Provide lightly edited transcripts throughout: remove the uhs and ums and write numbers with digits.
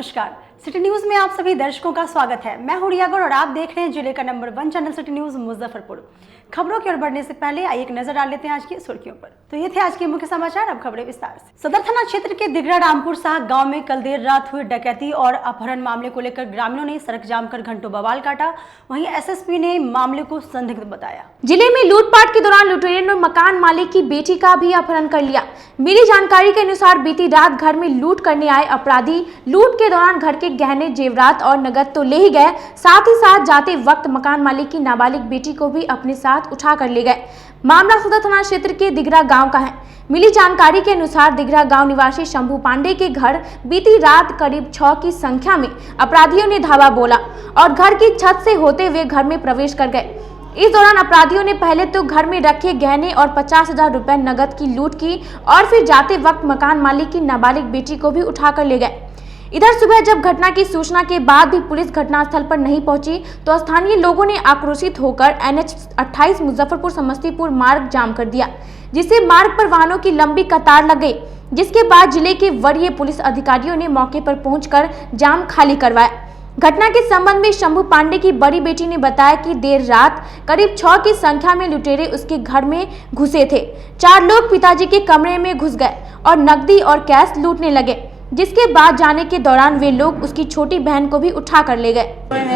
नमस्कार, city news में आप सभी दर्शकों का स्वागत है। मैं हूं रिया गौड़ और आप देख रहे हैं जिले का number 1 channel city news Muzaffarpur. खबरों की ओर बढ़ने से पहले आइए एक नजर डाल लेते हैं आज की सुर्खियों पर। तो ये थे आज के मुख्य समाचार, अब खबरें विस्तार से। सदर थाना क्षेत्र के दिगरा रामपुर साह गांव में कल देर रात हुई डकैती और अपहरण मामले को लेकर ग्रामीणों ने सड़क जाम कर घंटों बवाल काटा। वहीं एसएसपी ने मामले को संदिग्ध बताया। जिले में लूटपाट के दौरान लुटेरों ने मकान मालिक की बेटी का भी अपहरण कर लिया। मिली जानकारी के अनुसार बीती रात घर में लूट करने आए अपराधी लूट के दौरान घर के गहने, जेवरात और नगद तो ले ही गए, साथ ही साथ जाते वक्त मकान मालिक की नाबालिग बेटी को भी अपने साथ उठा कर ले गए। मामला सदर थाना क्षेत्र के दिगरा गांव का है। मिली जानकारी के अनुसार दिगरा गांव निवासी शंभू पांडे के घर बीती रात करीब 6 की संख्या में अपराधियों ने धावा बोला और घर की छत से होते हुए घर में प्रवेश कर गए। इस दौरान अपराधियों ने पहले तो घर में रखे गहने और 50,000 रुपए नगद की लूट की और फिर जाते वक्त मकान मालिक की नाबालिग बेटी को भी उठाकर ले गए। इधर सुबह जब घटना की सूचना के बाद भी पुलिस घटनास्थल पर नहीं पहुंची तो स्थानीय लोगों ने आक्रोशित होकर NH 28 मुजफ्फरपुर समस्तीपुर मार्ग जाम कर दिया, जिससे मार्ग पर वाहनों की लंबी कतार लग गई। जिसके बाद जिले के वरीय पुलिस अधिकारियों ने मौके पर पहुंचकर जाम खाली करवाया। घटना के संबंध में शंभू पांडे की बड़ी बेटी ने बताया कि देर रात करीब 6 की संख्या में लुटेरे उसके घर में घुसे थे। 4 लोग पिताजी के कमरे में घुस गए और नकदी और कैश लूटने लगे, जिसके बाद जाने के दौरान वे लोग उसकी छोटी बहन को भी उठा कर ले गए।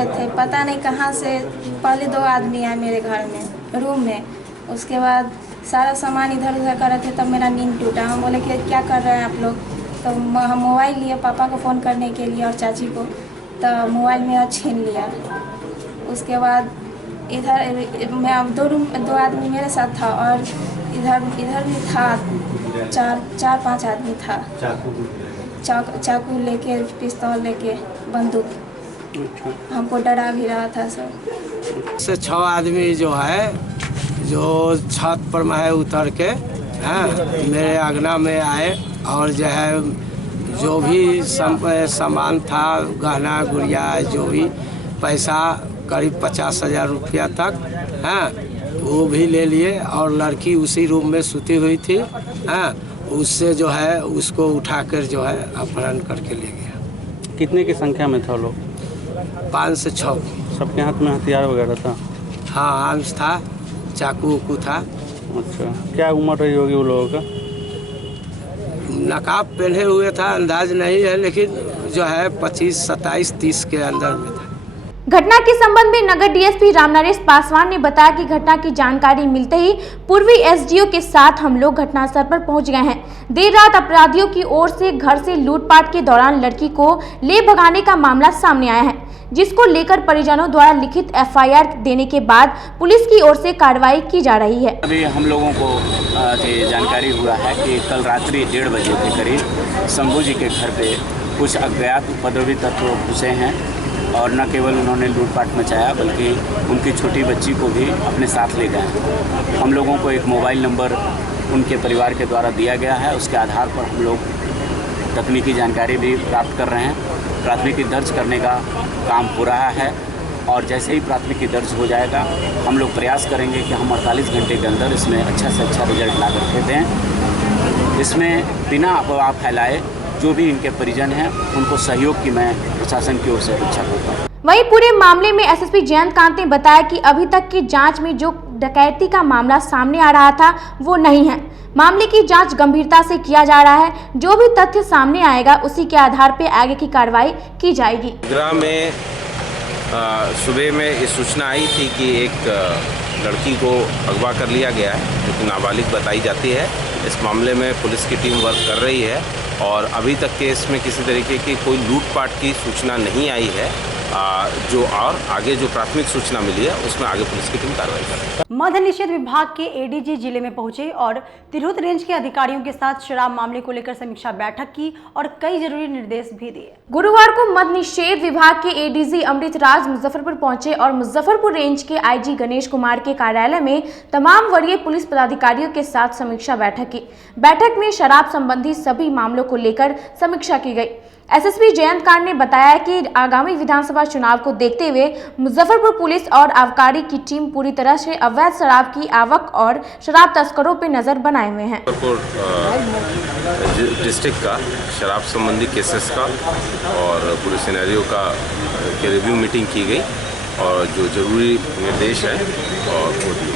थे पता नहीं कहां से पहले 2 आदमी आए मेरे घर में रूम में, उसके बाद सारा सामान इधर उधर कर रहे थे। तब मेरा नींद टूटा। हम बोले कि क्या कर रहे हैं आप लोग, तो हम मोबाइल लिए पापा को फ़ोन करने के लिए और चाची को, तो मोबाइल मेरा छीन लिया। उसके बाद इधर मैं 2 आदमी मेरे साथ था और इधर भी था 4-5 आदमी था। चाकू लेके, पिस्तौल लेके, बंदूक, हमको डरा भी रहा था सब। से 6 आदमी जो है जो छत पर मैं उतर के मेरे आंगना में आए और जो है जो भी सामान था, गहना गुड़िया, जो भी पैसा करीब 50,000 रुपया तक वो भी ले लिए और लड़की उसी रूम में सूती हुई थी। उससे जो है उसको उठाकर जो है अपहरण करके ले गया। कितने की संख्या में था लोग? 5 से 6। सबके हाथ में हथियार वगैरह था? हाँ, आर्म्स था, चाकू उकू था। अच्छा, क्या उम्र रही होगी वो लोगों का? नकाब पहने हुए था, अंदाज नहीं है, लेकिन जो है 25, 27, 30 के अंदर में था। घटना के संबंध में नगर डीएसपी रामनरेश पासवान ने बताया कि घटना की जानकारी मिलते ही पूर्वी एसडीओ के साथ हम लोग घटनास्थल पर पहुंच गए हैं। देर रात अपराधियों की ओर से घर से लूटपाट के दौरान लड़की को ले भगाने का मामला सामने आया है, जिसको लेकर परिजनों द्वारा लिखित FIR देने के बाद पुलिस की ओर से कार्रवाई की जा रही है। अभी हम लोगों को जानकारी हुआ है कि कल रात्रि 1:30 बजे के करीब शंभू जी के घर पे कुछ अज्ञात उपद्रवी तत्व घुसे हैं और न केवल उन्होंने लूटपाट मचाया बल्कि उनकी छोटी बच्ची को भी अपने साथ ले गए। हम लोगों को एक मोबाइल नंबर उनके परिवार के द्वारा दिया गया है, उसके आधार पर हम लोग तकनीकी जानकारी भी प्राप्त कर रहे हैं। प्राथमिकी दर्ज करने का काम हो रहा है और जैसे ही प्राथमिकी दर्ज हो जाएगा हम लोग प्रयास करेंगे कि हम 48 घंटे के अंदर इसमें अच्छा से अच्छा रिजल्ट ला करके दें। इसमें बिना अफवाह फैलाए जो भी इनके परिजन हैं उनको सहयोग की मैं प्रशासन की ओर से अपेक्षा करता हूँ। वहीं पूरे मामले में एसएसपी जयंत कांत ने बताया कि अभी तक की जांच में जो डकैती का मामला सामने आ रहा था वो नहीं है। मामले की जांच गंभीरता से किया जा रहा है। जो भी तथ्य सामने आएगा उसी के आधार पर आगे की कार्रवाई की जाएगी। ग्राम में सुबह में ये सूचना आई थी कि एक लड़की को अगवा कर लिया गया है, जो कि नाबालिग बताई जाती है। इस मामले में पुलिस की टीम वर्क कर रही है और अभी तक केस में किसी तरीके की कोई लूटपाट की सूचना नहीं आई है। जो और आगे जो प्राथमिक सूचना मिली है उसमें आगे पुलिस की टीम कार्रवाई कर रही है। मद्य निषेध विभाग के ADG जिले में पहुंचे और तिरहुत रेंज के अधिकारियों के साथ शराब मामले को लेकर समीक्षा बैठक की और कई जरूरी निर्देश भी दिए। गुरुवार को मद्य निषेध विभाग के ADG अमृत राज मुजफ्फरपुर पहुंचे और मुजफ्फरपुर रेंज के IG गणेश कुमार के कार्यालय में तमाम वरीय पुलिस पदाधिकारियों के साथ समीक्षा बैठक की। बैठक में शराब संबंधी सभी मामलों को लेकर समीक्षा की गई। एसएसपी जयंतकांत ने बताया कि आगामी विधानसभा चुनाव को देखते हुए मुजफ्फरपुर पुलिस और आबकारी की टीम पूरी तरह से अवैध शराब की आवक और शराब तस्करों पर नजर बनाए हुए हैं। डिस्ट्रिक्ट का शराब संबंधी केसेस का और पूरे सिनेरियो का रिव्यू मीटिंग की गई और जो जरूरी निर्देश है और वो दिए।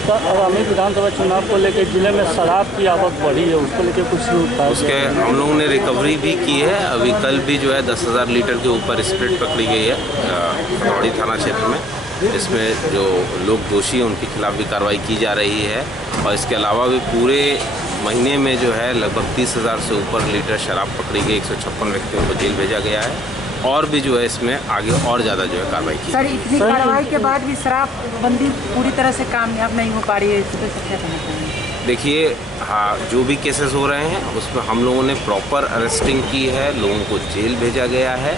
तो आगामी विधानसभा चुनाव को लेकर जिले में शराब की आवक बढ़ी है, उसको लेकर कुछ उसके हम लोगों ने रिकवरी भी की है। अभी कल भी जो है 10,000 लीटर के ऊपर स्प्रिट पकड़ी गई है खतौड़ी थाना क्षेत्र में। इसमें जो लोग दोषी हैं उनके खिलाफ भी कार्रवाई की जा रही है और इसके अलावा भी पूरे महीने में जो है लगभग 30,000 से ऊपर लीटर शराब पकड़ी गई। 156 व्यक्तियों को जेल भेजा गया है और भी जो है इसमें आगे और ज़्यादा जो है कार्रवाई की। सर, इतनी कार्रवाई के बाद भी शराब बंदी पूरी तरह से कामयाब नहीं हो पा रही है, इस पर क्या कहना चाहेंगे? देखिए, हाँ, जो भी केसेस हो रहे हैं उसमें हम लोगों ने प्रॉपर अरेस्टिंग की है, लोगों को जेल भेजा गया है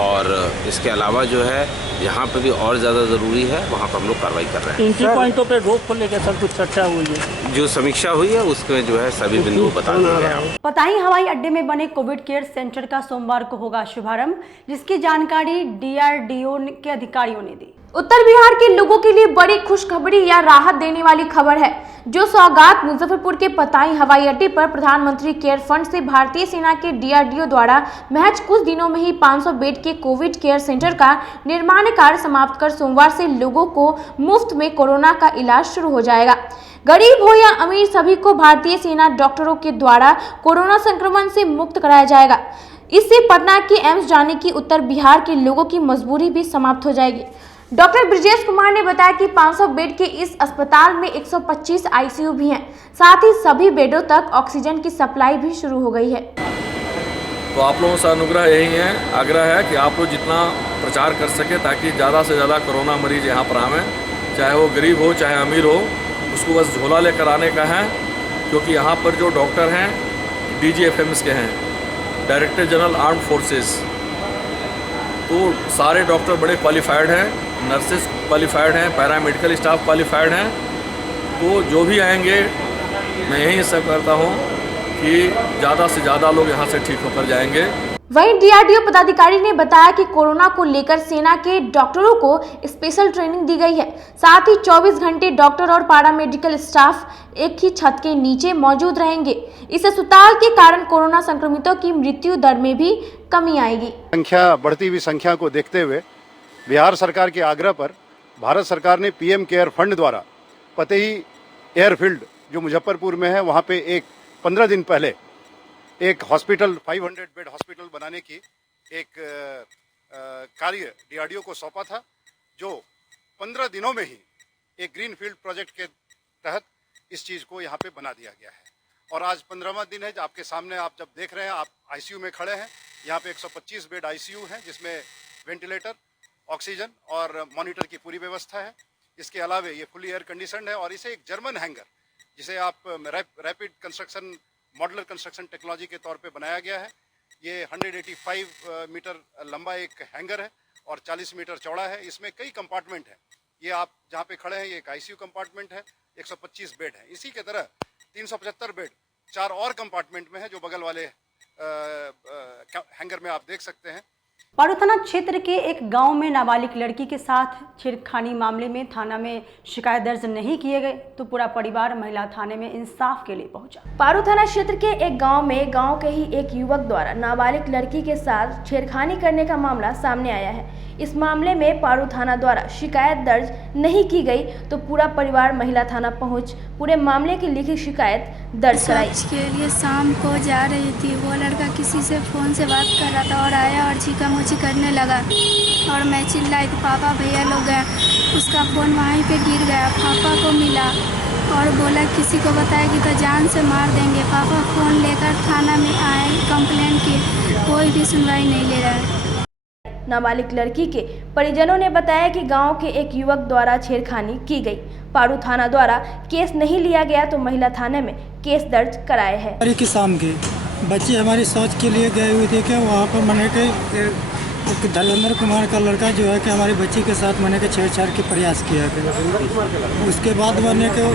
और इसके अलावा जो है जहाँ पे भी और ज़्यादा ज़रूरी है वहाँ पर हम लोग कार्रवाई कर रहे हैं। एंट्री पॉइंटों पे रोक को लेकर सर कुछ चर्चा हुई है? जो समीक्षा हुई है उसमें जो है सभी बिंदु बता दिए गए। पताही हवाई अड्डे में बने कोविड केयर सेंटर का सोमवार को होगा शुभारंभ, जिसकी जानकारी DRDO के अधिकारियों ने दी। उत्तर बिहार के लोगों के लिए बड़ी खुशखबरी या राहत देने वाली खबर है, जो सौगात मुजफ्फरपुर के पताही हवाई अड्डे पर प्रधानमंत्री केयर फंड से भारतीय सेना के DRDO द्वारा महज कुछ दिनों में ही 500 बेड के कोविड केयर सेंटर का निर्माण कार्य समाप्त कर सोमवार से लोगों को मुफ्त में कोरोना का इलाज शुरू हो जाएगा। गरीब हो या अमीर, सभी को भारतीय सेना डॉक्टरों के द्वारा कोरोना संक्रमण से मुक्त कराया जाएगा। इससे पटना के एम्स जाने की उत्तर बिहार के लोगों की मजबूरी भी समाप्त हो जाएगी। डॉक्टर ब्रजेश कुमार ने बताया कि 500 बेड के इस अस्पताल में 125 ICU भी हैं। साथ ही सभी बेडों तक ऑक्सीजन की सप्लाई भी शुरू हो गई है। तो आप लोगों से अनुग्रह यही है, आग्रह है कि आप लोग जितना प्रचार कर सके ताकि ज़्यादा से ज़्यादा कोरोना मरीज यहाँ पर आवें, चाहे वो गरीब हो चाहे अमीर हो, उसको बस झोला लेकर आने का है। क्योंकि यहाँ पर जो डॉक्टर हैं DGFMs के हैं, डायरेक्टर जनरल आर्म्ड फोर्सेस, तो सारे डॉक्टर बड़े क्वालिफाइड हैं, नर्सेस क्वालिफाइड हैं, पैरामेडिकल स्टाफ क्वालिफाइड हैं। तो जो भी आएंगे मैं यही सब करता हूँ कि ज़्यादा से ज़्यादा लोग यहाँ से ठीक होकर जाएंगे। वहीं DRDO पदाधिकारी ने बताया कि कोरोना को लेकर सेना के डॉक्टरों को स्पेशल ट्रेनिंग दी गई है। साथ ही 24 घंटे डॉक्टर और पैरामेडिकल स्टाफ एक ही छत के नीचे मौजूद रहेंगे। इस अस्पताल के कारण कोरोना संक्रमितों की मृत्यु दर में भी कमी आएगी। बढ़ती हुई संख्या को देखते हुए बिहार सरकार के आग्रह पर भारत सरकार ने PM केयर फंड द्वारा पतेही एयरफील्ड जो मुजफ्फरपुर में है वहाँ पे एक 15 दिन पहले एक हॉस्पिटल 500 बेड हॉस्पिटल बनाने की एक कार्य DRDO को सौंपा था, जो 15 दिनों में ही एक ग्रीन फील्ड प्रोजेक्ट के तहत इस चीज़ को यहाँ पे बना दिया गया है। और आज 15वां दिन है, आपके सामने आप जब देख रहे हैं, आप ICU में खड़े हैं। यहाँ पे 125 बेड ICU है जिसमें वेंटिलेटर, ऑक्सीजन और मॉनिटर की पूरी व्यवस्था है। इसके अलावा ये फुली एयर कंडीशनड है और इसे एक जर्मन हैंगर, जिसे आप rapid construction modular construction technology के तौर पे बनाया गया है। ये 185 मीटर लंबा एक हैंगर है और 40 मीटर चौड़ा है। इसमें कई कंपार्टमेंट हैं। ये आप जहाँ पे खड़े हैं ये एक ICU कंपार्टमेंट है, 125 बेड है। इसी के तरह 375 बेड 4 और कंपार्टमेंट में है, जो बगल वाले हैंगर में आप देख सकते हैं। पारू थाना क्षेत्र के एक गांव में नाबालिग लड़की के साथ छेड़खानी मामले में थाना में शिकायत दर्ज नहीं किए गए तो पूरा परिवार महिला थाने में इंसाफ के लिए पहुंचा। पारू थाना क्षेत्र के एक गांव में गांव के ही एक युवक द्वारा नाबालिग लड़की के साथ छेड़खानी करने का मामला सामने आया है। इस मामले में पारू थाना द्वारा शिकायत दर्ज नहीं की गई तो पूरा परिवार महिला थाना पहुंच पूरे मामले की लिखित शिकायत दर्ज कराई। के लिए शाम को जा रही थी, वो लड़का किसी से फ़ोन से बात कर रहा था और आया और चीखा-मुची करने लगा और मैं चिल्लाई तो पापा भैया लोग गए, उसका फ़ोन वहीं पे गिर गया। पापा को मिला और बोला किसी को बताएगी तो जान से मार देंगे। पापा फ़ोन लेकर थाना में आए, कंप्लेंट की, कोई भी सुनवाई नहीं ले रहा है। नाबालिग लड़की के परिजनों ने बताया कि गांव के एक युवक द्वारा छेड़खानी की गई। पारू थाना द्वारा केस नहीं लिया गया तो महिला थाने में केस दर्ज कराए हैं। की शाम के बच्चे हमारी शौच के लिए गए हुए थे कि वहाँ पर मने के एक धर्मेंद्र कुमार का लड़का जो है कि हमारी बच्ची के साथ मने के छेड़छाड़ के प्रयास किया गया। उसके बाद मैंने के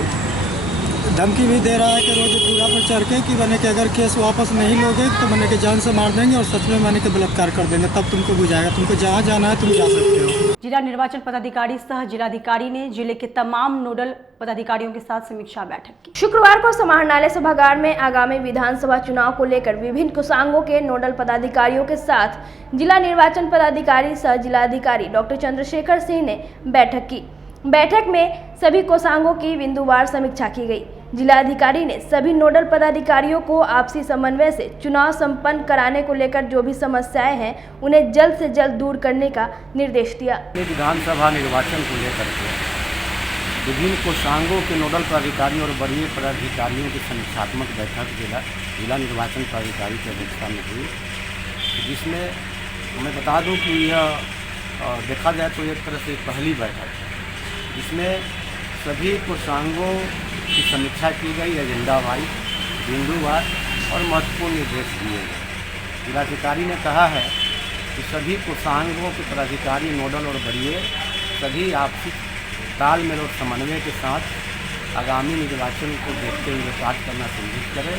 धमकी भी दे रहा है कि रोज पूरा पर चढ़ के कि मैंने कि अगर केस वापस नहीं लोगे तो मैंने कि जान से मार देंगे और सच में मैंने कि बलात्कार कर देंगे, तब तुमको बुझाएगा, तुमको जहाँ जाना है तुम जा सकते हो। जिला निर्वाचन पदाधिकारी सह जिलाधिकारी ने जिले के तमाम नोडल पदाधिकारियों के साथ समीक्षा बैठक की। शुक्रवार को समाहरणालय सभागार में आगामी विधानसभा चुनाव को लेकर विभिन्न कोषांगों के नोडल पदाधिकारियों के साथ जिला निर्वाचन पदाधिकारी सह जिलाधिकारी डॉक्टर चंद्रशेखर सिंह ने बैठक की। बैठक में सभी कोषांगों की बिंदुवार समीक्षा की गई। जिलाधिकारी ने सभी नोडल पदाधिकारियों को आपसी समन्वय से चुनाव संपन्न कराने को लेकर जो भी समस्याएं हैं उन्हें जल्द से जल्द दूर करने का निर्देश दिया। विधानसभा निर्वाचन को लेकर के विभिन्न कोषांगों के नोडल पदाधिकारी और वरीय पदाधिकारियों की समीक्षात्मक बैठक जिला निर्वाचन पदाधिकारी की अध्यक्षता में हुई, जिसमें मैं बता दूं कि यह देखा जाए तो एक तरह से पहली बैठक है जिसमें सभी कोषांगों की समीक्षा की गई, एजेंडा वाइज, बिंदुवार और महत्वपूर्ण निर्देश दिए गए। जिलाधिकारी ने कहा है कि सभी कोषांगों के पदाधिकारी नोडल और वरीय सभी आपसी तालमेल और समन्वय के साथ आगामी निर्वाचन को देखते हुए कार्य करना सुनिश्चित करें।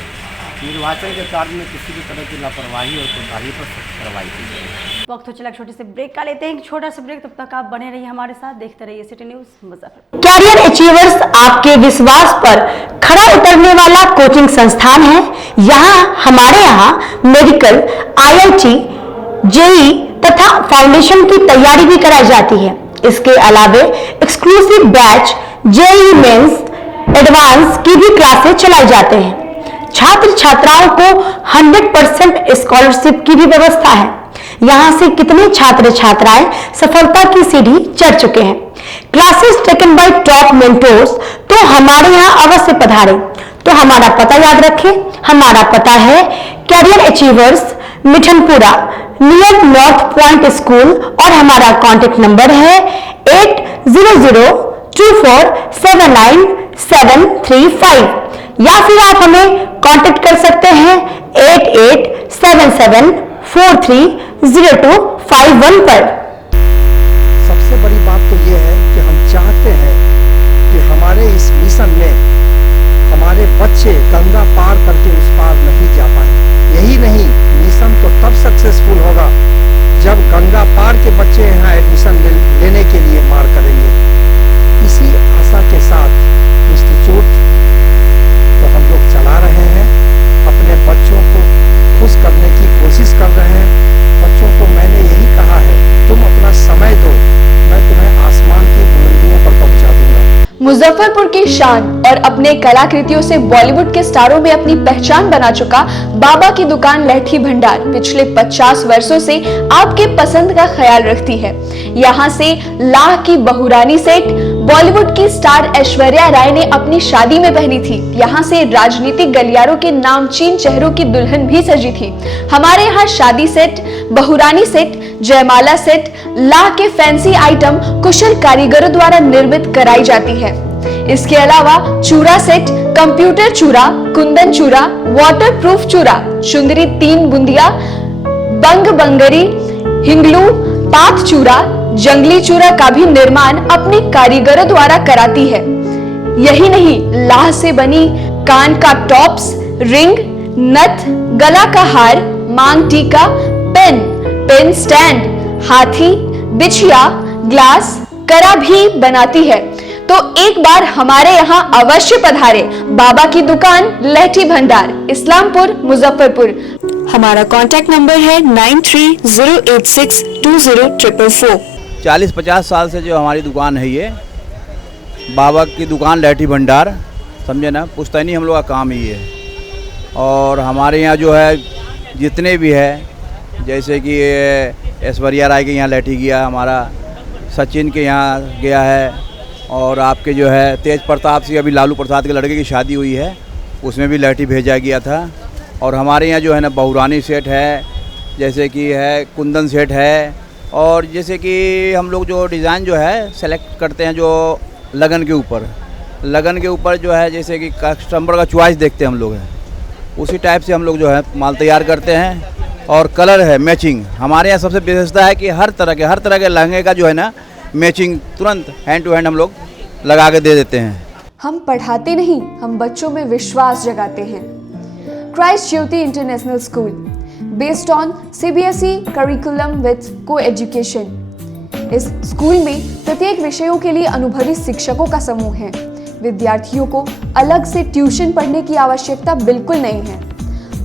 निर्वाचन के कार्य में किसी भी तरह की लापरवाही और कोताही पर सख्त कार्रवाई की जाए। वक्त हो चला छोटे से ब्रेक का लेते हैं, एक छोटा सा ब्रेक। तब तक आप बने रहिए हमारे साथ, देखते रहिए city news Muzaffarpur. Career achievers आपके विश्वास पर खरा उतरने वाला कोचिंग संस्थान है। हमारे यहाँ मेडिकल, IIT, JEE तथा फाउंडेशन की तैयारी भी कराई जाती है। इसके अलावे exclusive batch JEE mains, advance की भी क्लासेस चलाई जाते हैं। छात्र छात्राओं को 100% स्कॉलरशिप की भी व्यवस्था है। यहाँ से कितने छात्र छात्राएं सफलता की सीढ़ी चढ़ चुके हैं। Classes taken by top mentors, तो हमारे यहाँ अवश्य पधारें। तो हमारा पता याद रखें, हमारा पता है career achievers, Mithanpura, near north point school, और हमारा कॉन्टेक्ट नंबर है 8002479735, या फिर आप हमें कांटेक्ट कर सकते हैं 8877430251 पर। सबसे बड़ी बात तो ये है कि हम चाहते हैं कि हमारे इस मिशन में हमारे बच्चे गंगा पार करके उस पार नहीं जा पाए। यही नहीं, मिशन तो तब सक्सेसफुल होगा जब गंगा पार के बच्चे यहाँ एडमिशन लेने के लिए मार करेंगे। इसी आशा के साथ इंस्टीट्यूट तो हम लोग चला रहे हैं, अपने बच्चों को खुश करने की कोशिश कर रहे हैं। बच्चों को मैंने यही कहा है, तुम अपना समय दो, मैं तुम्हें आसमान की बुलंदियों पर पहुंचा दूंगा। मुजफ्फरपुर की शान और अपने कलाकृतियों से बॉलीवुड के स्टारों में अपनी पहचान बना चुका बाबा की दुकान लहठी भंडार पिछले 50 वर्षों से आपके पसंद का ख्याल रखती है। यहाँ से लाह की बहुरानी सेट बॉलीवुड की स्टार ऐश्वर्या राय ने अपनी शादी में पहनी थी। यहाँ से राजनीतिक गलियारों के नामचीन चेहरों की दुल्हन भी सजी थी। हमारे यहाँ शादी सेट, बहुरानी सेट, जयमाला सेट, लाह के फैंसी आइटम कुशल कारीगरों द्वारा निर्मित कराई जाती है। इसके अलावा चूड़ा सेट, कंप्यूटर चूड़ा, कुंदन चूड़ा, वाटरप्रूफ चूड़ा, चुंदरी 3 बुंदिया, बंग बंगरी, हिंगलू, पात चूड़ा, जंगली चूड़ा का भी निर्माण अपने कारीगरों द्वारा कराती है। यही नहीं, लाह से बनी कान का टॉप्स, रिंग, नथ, गला का हार, मांग टीका, पेन स्टैंड, हाथी, बिछिया, ग्लास, करा भी बनाती है। तो एक बार हमारे यहाँ अवश्य पधारे। बाबा की दुकान लहठी भंडार, इस्लामपुर, मुजफ्फरपुर। हमारा कांटेक्ट नंबर है 9308620444। 40-50 साल से जो हमारी दुकान है, ये बाबा की दुकान लहठी भंडार, समझे ना, पुश्तैनी हम लोग का काम ही है। और हमारे यहाँ जो है जितने भी है, जैसे कि ऐश्वर्या राय के यहाँ लहठी गया, हमारा सचिन के यहाँ गया है, और आपके जो है तेज प्रताप सिंह, अभी लालू प्रसाद के लड़के की शादी हुई है, उसमें भी लहठी भेजा गया था। और हमारे यहाँ जो है ना बहुरानी सेट है, जैसे कि है कुंदन सेट है, और जैसे कि हम लोग जो डिज़ाइन जो है सेलेक्ट करते हैं जो लगन के ऊपर जो है, जैसे कि कस्टमर का चॉइस देखते हैं हम लोग हैं, उसी टाइप से हम लोग जो है माल तैयार करते हैं। और कलर है मैचिंग, हमारे यहाँ सबसे विशेषता है कि हर तरह के लहंगे का जो है ना मैचिंग तुरंत हैंड टू हैंड हम लोग लगा के दे देते हैं। हम पढ़ाते नहीं, हम बच्चों में विश्वास जगाते हैं। Christ Jyoti international school, based on CBSE curriculum with coeducation. इस स्कूल में प्रत्येक विषयों के लिए अनुभवी शिक्षकों का समूह है। विद्यार्थियों को अलग से ट्यूशन पढ़ने की आवश्यकता बिल्कुल नहीं है।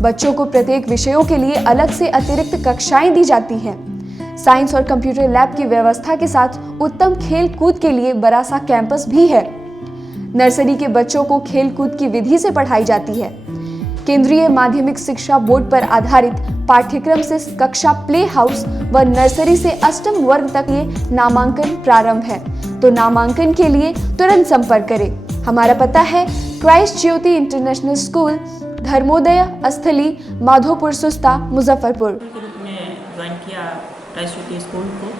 बच्चों को प्रत्येक विषयों के लिए अलग से अतिरिक्त कक्षाएं दी जाती हैं। साइंस और कंप्यूटर लैब की व्यवस्था के साथ उत्तम खेल कूद के लिए बड़ा सा कैंपस भी है। नर्सरी के बच्चों को खेल कूद की विधि से पढ़ाई जाती है। केंद्रीय माध्यमिक शिक्षा बोर्ड पर आधारित पाठ्यक्रम से कक्षा प्ले हाउस व नर्सरी से अष्टम वर्ग तक ये नामांकन प्रारंभ है। तो नामांकन के लिए तुरंत संपर्क करें। हमारा पता है Christ Jyoti international school, Dharmodaya स्थली, माधोपुर सुस्ता, मुजफ्फरपुर। के रूप में ज्वाइन किया क्राइस्ट ज्योति स्कूल को,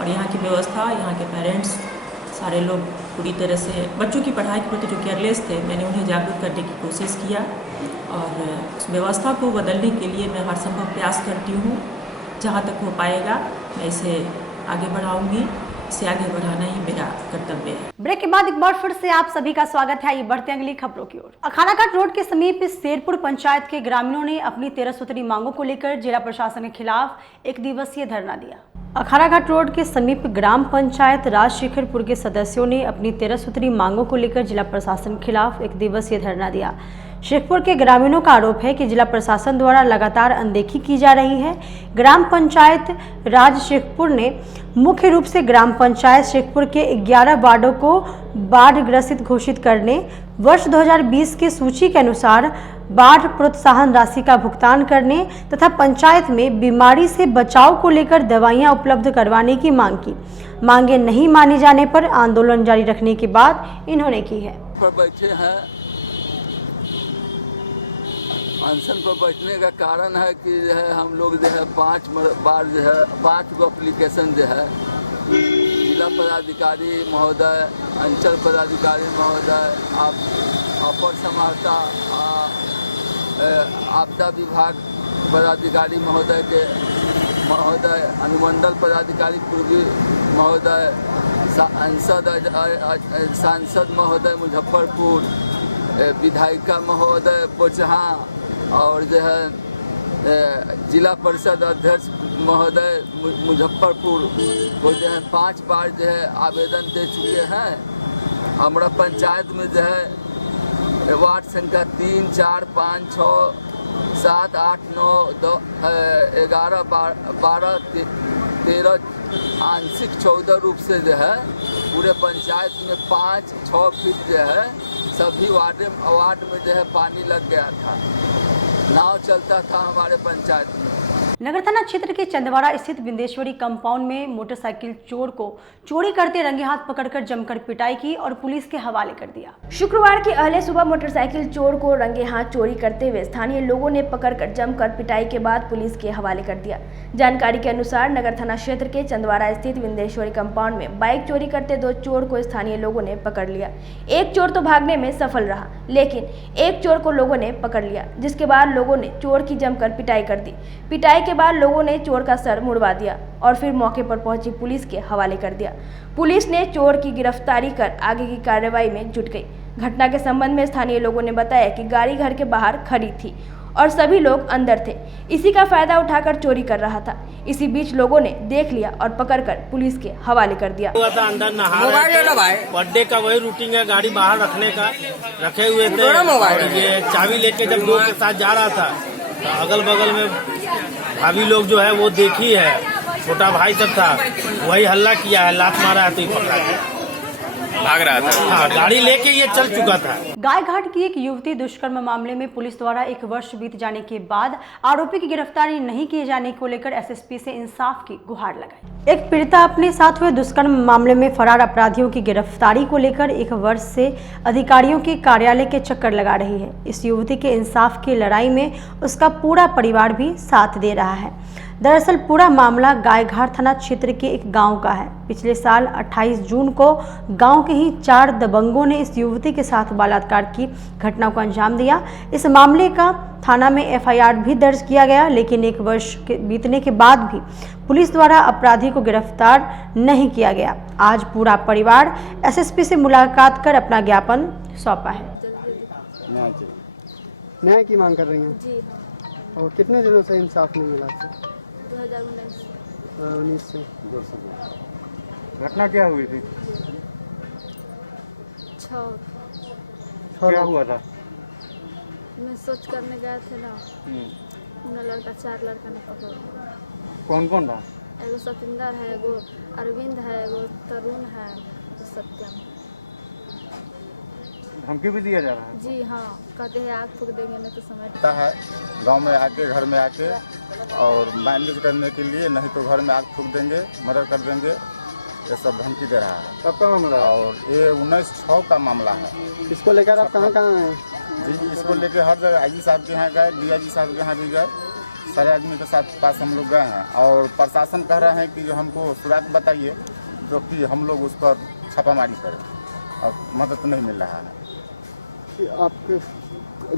और यहाँ की व्यवस्था, यहाँ के पेरेंट्स सारे लोग पूरी तरह से बच्चों की पढ़ाई के प्रति जो केयरलेस थे, मैंने उन्हें जागरूक करने की कोशिश किया और उस व्यवस्था को बदलने के लिए मैं हर संभव प्रयास करती हूँ। जहाँ तक हो पाएगा मैं इसे आगे बढ़ाऊँगी। इसे आगे बढ़ाना ही मेरा कर्तव्य है। ब्रेक के बाद एक बार फिर से आप सभी का स्वागत है। ये बढ़ते अगली खबरों की ओर। अखानाघाट रोड के समीप शेरपुर पंचायत के ग्रामीणों ने अपनी 13 सूत्री मांगों को लेकर जिला प्रशासन के खिलाफ एक दिवसीय धरना दिया। अखानाघाट रोड के समीप ग्राम पंचायत राजशेखरपुर के सदस्यों ने अपनी 13 सूत्री मांगों को लेकर जिला प्रशासन के खिलाफ एक दिवसीय धरना दिया। शेखपुर के ग्रामीणों का आरोप है कि जिला प्रशासन द्वारा लगातार अनदेखी की जा रही है। ग्राम पंचायत राज शेखपुर ने मुख्य रूप से ग्राम पंचायत शेखपुर के 11 वार्डों को बाढ़ ग्रसित घोषित करने, वर्ष 2020 की सूची के अनुसार बाढ़ प्रोत्साहन राशि का भुगतान करने तथा पंचायत में बीमारी से बचाव को लेकर दवाइयां उपलब्ध करवाने की मांग की। मांगे नहीं माने जाने पर आंदोलन जारी रखने की बात इन्होंने की है। बैठे हैं, अनशन पर बैठने का कारण है कि जो है हम लोग जो है 5 बार जो है 5 गो एप्लीकेशन जो है जिला पदाधिकारी महोदय, अंचल पदाधिकारी महोदय, अपर समाहर्ता आपदा विभाग पदाधिकारी महोदय, अनुमंडल पदाधिकारी पूर्वी महोदय, सांसद महोदय मुजफ्फरपुर, विधायिका महोदय बोचहा और जो है जिला परिषद अध्यक्ष महोदय मुजफ्फरपुर को जो है 5 बार जो है आवेदन दे चुके हैं। हमारा पंचायत में जो है वार्ड संख्या 3, 4, 5, 6, 7, 8, 9, 11, 12, 13 आंशिक 14 रूप से जो है पूरे पंचायत में 5-6 फीट जो है सभी वार्ड में जो है पानी लग गया था। नाव चलता था हमारे पंचायत में। नगर थाना क्षेत्र के चंदवाड़ा स्थित बिंदेश्वरी कंपाउंड में मोटरसाइकिल चोर को चोरी करते रंगे हाथ पकड़कर जमकर पिटाई की और पुलिस के हवाले कर दिया। शुक्रवार की अहले सुबह मोटरसाइकिल चोर को रंगे हाथ चोरी करते हुए स्थानीय लोगों ने पकड़कर जमकर पिटाई के बाद पुलिस के हवाले कर दिया। जानकारी के अनुसार नगर थाना क्षेत्र के चंदवाड़ा स्थित बिंदेश्वरी कंपाउंड में बाइक चोरी करते 2 चोर को स्थानीय लोगों ने पकड़ लिया। एक चोर तो भागने में सफल रहा, लेकिन एक चोर को लोगों ने पकड़ लिया, जिसके बाद लोगों ने चोर की जमकर पिटाई कर दी। पिटाई के बाद लोगों ने चोर का सर मुड़वा दिया और फिर मौके पर पहुंची पुलिस के हवाले कर दिया। पुलिस ने चोर की गिरफ्तारी कर आगे की कार्रवाई में जुट गई। घटना के संबंध में स्थानीय लोगों ने बताया कि गाड़ी घर के बाहर खड़ी थी और सभी लोग अंदर थे। इसी का फायदा उठाकर चोरी कर रहा था। इसी बीच लोगों ने देख लिया और पकड़कर पुलिस के हवाले कर दिया। अंदर नहा बर्थडे का वही रूटीन है, गाड़ी बाहर रखने का रखे हुए थे और ये चाबी लेके जब लोग के साथ जा रहा था तो अगल बगल में भाभी लोग जो है वो देखी है, छोटा भाई सब था, वही हल्ला किया है, लात मारा है तो ही पकड़ा गया। भाग रहा था, हाँ, गाड़ी लेके ये चल चुका था। गायघाट की एक युवती दुष्कर्म मामले में पुलिस द्वारा 1 वर्ष बीत जाने के बाद आरोपी की गिरफ्तारी नहीं किए जाने को लेकर एसएसपी से इंसाफ की गुहार लगाई। एक पीड़िता अपने साथ हुए दुष्कर्म मामले में फरार अपराधियों की गिरफ्तारी को लेकर 1 वर्ष से अधिकारियों के कार्यालय के चक्कर लगा रही है। इस युवती के इंसाफ की लड़ाई में उसका पूरा परिवार भी साथ दे रहा है। दरअसल पूरा मामला गायघाट थाना क्षेत्र के एक गांव का है। पिछले साल 28 जून को गांव के ही 4 दबंगों ने इस युवती के साथ बलात्कार की घटना को अंजाम दिया। इस मामले का थाना में एफआईआर भी दर्ज किया गया, लेकिन 1 वर्ष बीतने के बाद भी पुलिस द्वारा अपराधी को गिरफ्तार नहीं किया गया। आज पूरा परिवार एसएसपी से मुलाकात कर अपना ज्ञापन सौंपा है। न्याय की मांग कर रही हैं? जी और कितने दिनों से इंसाफ नहीं मिला? 2019 से। घटना क्या हुई थी? क्या हुआ था? मैं सोच करने गए थे ना, लड़का 4 लड़का ने पकड़। कौन कौन था? एगो सतिंदर है, एगो अरविंद है, एगो तरुण है, सत्यम। धमकी भी दिया जा रहा है? जी हाँ, कहते हैं आग फूक देंगे नहीं तो समय है गांव में आके घर में आके और मैनेज करने के लिए, नहीं तो घर में आग फूक देंगे, मर्डर कर देंगे, ये सब धमकी दे रहा है। कब का मामला है? और ये 19/6 का मामला है। इसको लेकर आप कहाँ कहाँ हैं? जी, इसको लेकर हर जगह आईजी साहब के यहाँ गए, डीआईजी साहब के यहाँ भी गए, सारे आदमी के साथ पास हम लोग गए हैं। और प्रशासन कह रहे हैं कि जो हमको सुराग बताइए जो कि हम लोग उस पर छापामारी करें, और मदद नहीं मिल रहा है। आपको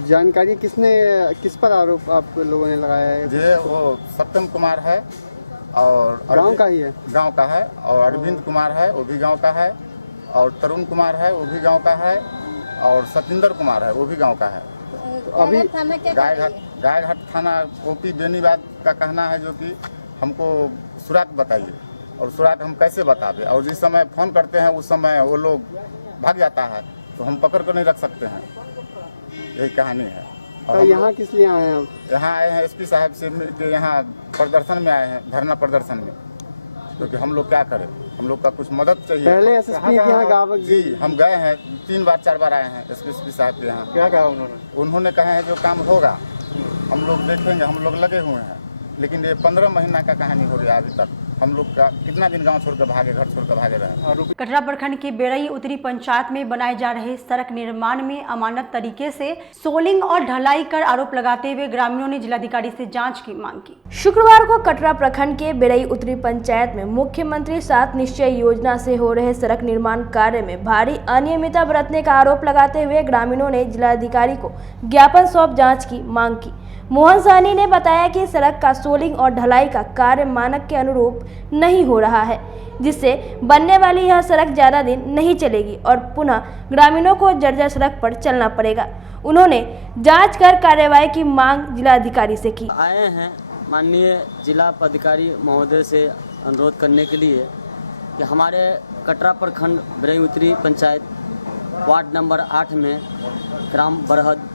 जानकारी किस पर आरोप आप लोगों ने लगाया है? ये वो सत्यम कुमार है और गांव का ही है? गांव का है। और अरविंद कुमार है, वो भी गांव का है। और तरुण कुमार है, वो भी गांव का है। और सतिंदर कुमार है, वो भी गांव का है। तो अभी गायघाट थाना ओपी बेनीबाद का कहना है जो कि हमको सुराग बताइए, और सुराग हम कैसे बतावे, और जिस समय फ़ोन करते हैं उस समय वो लोग भाग जाता है, तो हम पकड़ कर नहीं रख सकते हैं। यही कहानी है। तो यहाँ किस लिए आए हैं आप? यहाँ आए हैं एसपी साहब से के यहाँ प्रदर्शन में आए हैं, धरना प्रदर्शन में, क्योंकि हम लोग क्या करें, हम लोग का कुछ मदद चाहिए। पहले एसएसपी के यहाँ गावक जी हम गए हैं, 3 बार 4 बार आए हैं एसपी साहब के यहाँ। क्या कहा उन्होंने? उन्होंने कहा है जो काम होगा हम लोग देखेंगे, हम लोग लगे हुए हैं। लेकिन ये 15 महीना का कहानी हो गया अभी तक। हम लोग का कितना दिन गांव छोड़कर भागे, घर छोड़कर भागे रहे। कटरा प्रखंड के बेरई उत्तरी पंचायत में बनाए जा रहे सड़क निर्माण में अमानत तरीके से सोलिंग और ढलाई कर आरोप लगाते हुए ग्रामीणों ने जिलाधिकारी से जांच की मांग की। शुक्रवार को कटरा प्रखंड के बेरई उत्तरी पंचायत में मुख्यमंत्री 7 निश्चय योजना से हो रहे सड़क निर्माण कार्य में भारी अनियमितता बरतने का आरोप लगाते हुए ग्रामीणों ने जिलाधिकारी को ज्ञापन सौंप जाँच की मांग की। मोहन साहनी ने बताया कि सड़क का सोलिंग और ढलाई का कार्य मानक के अनुरूप नहीं हो रहा है, जिससे बनने वाली यह सड़क ज़्यादा दिन नहीं चलेगी और पुनः ग्रामीणों को जर्जर सड़क पर चलना पड़ेगा। उन्होंने जांच कर कार्रवाई की मांग जिलाधिकारी से की। आए हैं माननीय जिला पदाधिकारी महोदय से अनुरोध करने के लिए कि हमारे कटरा प्रखंड बेरई उत्तरी पंचायत वार्ड नंबर 8 में ग्राम बरहद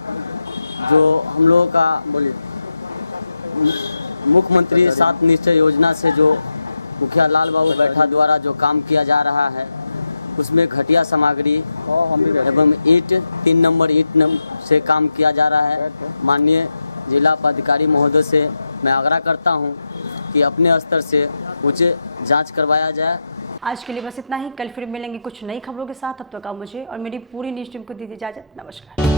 जो हम लोगों का मुख्यमंत्री 7 निश्चय योजना से जो मुखिया लाल बाबू बैठा द्वारा जो काम किया जा रहा है, उसमें घटिया सामग्री एवं ईंट 3 नंबर ईंट से काम किया जा रहा है। माननीय जिला पदाधिकारी महोदय से मैं आग्रह करता हूं कि अपने स्तर से उचित जांच करवाया जाए। आज के लिए बस इतना ही। कल फिर मिलेंगे कुछ नई खबरों के साथ। अब तक मुझे और मेरी पूरी न्यूज़ टीम को दीजिए इजाजत। नमस्कार।